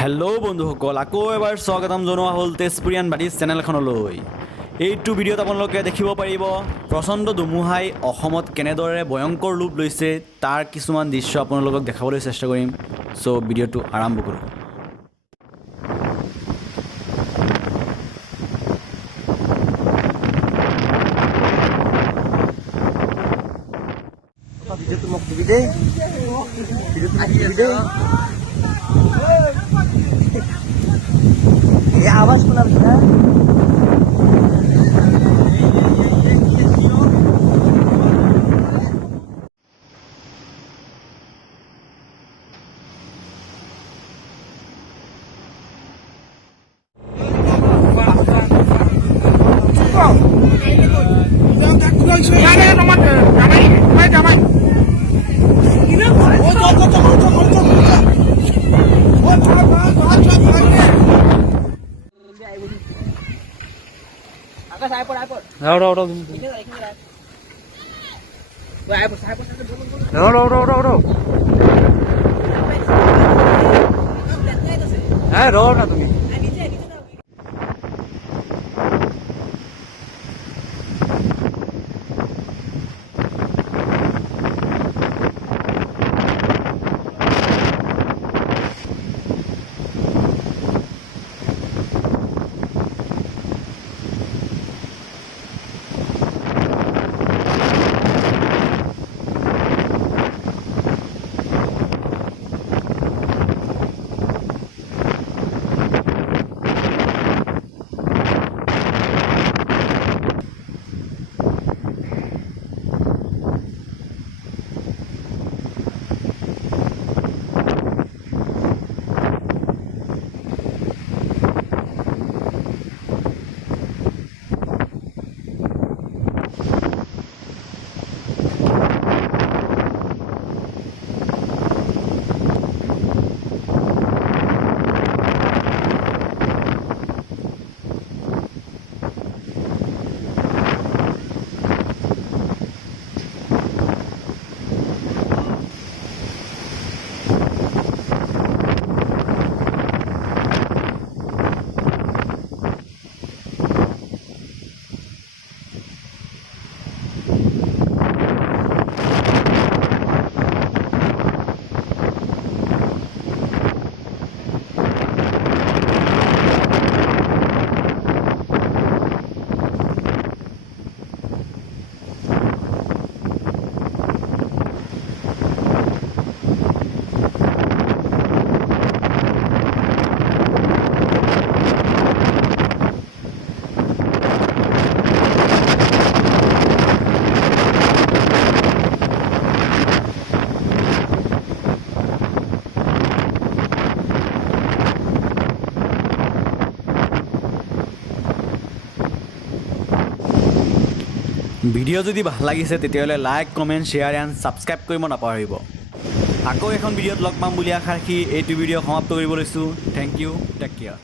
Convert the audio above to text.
হেল্ল' বন্ধুসকল, আকৌ এবাৰ স্বাগতম জনোৱা হ'ল তেজপুৰিয়ান বাদিজ চেনেলখনলৈ। এইটো ভিডিঅ'ত আপোনালোকে দেখিব পাৰিব প্ৰচণ্ড ধুমুহাই অসমত কেনেদৰে ভয়ংকৰ ৰূপ লৈছে তাৰ কিছুমান দৃশ্য আপোনালোকক দেখাবলৈ চেষ্টা কৰিম। চ' ভিডিঅ'টো আৰম্ভ কৰোঁ। ভিডিঅ'টো মোক দিবি দেই, এই আৱাজ শুনা পাইছা? তুমি ভিডিঅ' যদি ভাল লাগিছে তেতিয়াহ'লে like, comment, share and subscribe কৰিব নাপাহৰিব। আকৌ এখন ভিডিঅ'ত লগ পাম বুলি আশা ৰাখি এইটো ভিডিঅ' সমাপ্ত কৰিব লৈছোঁ। Thank you, take care.